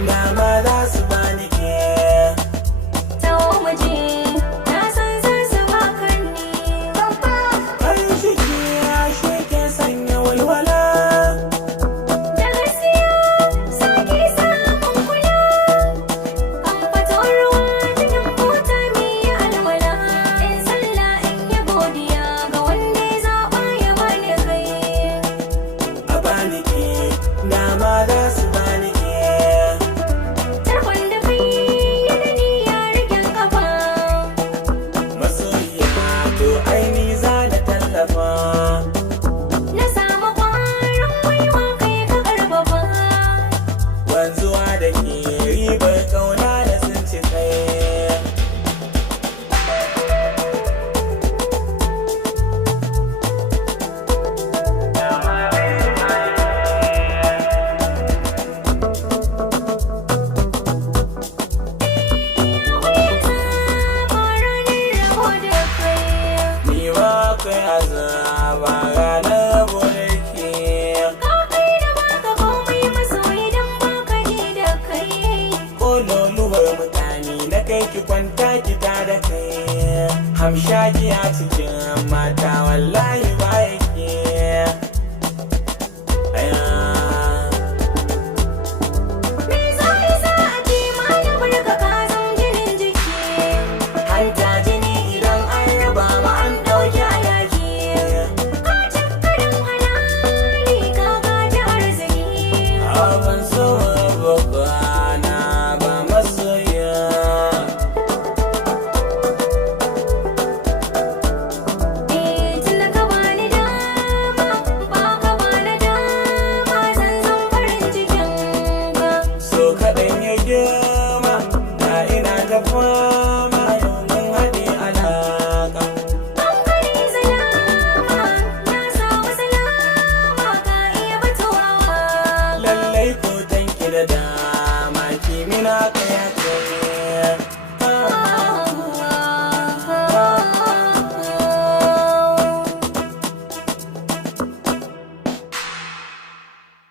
dama za su bani ke. tawo muje na san za su baka ni babba Farin ciki ya shi ke sanya walwala. da gaskiya sake samun kula kan fito ruwa cikin mota mai alwala in sallah in yi godiya ga wanda ya zaɓa ya bani kai A bani ke, dama za su bani ke. tarkon da kai ya dani ya rigen kafa Masoyiya to aini za na tallafa. na samu ƙwarin gwiwa kai ka ƙarfafa Wanzuwa da ke ribar kauna da sun ci tsaye. Ni ma kai azaba ranar bonarki. Kololuwar mutane na kai ki kwanta ki ta da kai. Hamshaki a cikin mata wallahi ba yake. Aya. Hanta jini idan an raba ma an ɗauki alhaki. Abin so babana ba masoya. So kaɗan ya girma da ina ta fama domin haɗe alaƙa. Lallai ko tanki da dama kimina ka ya kai.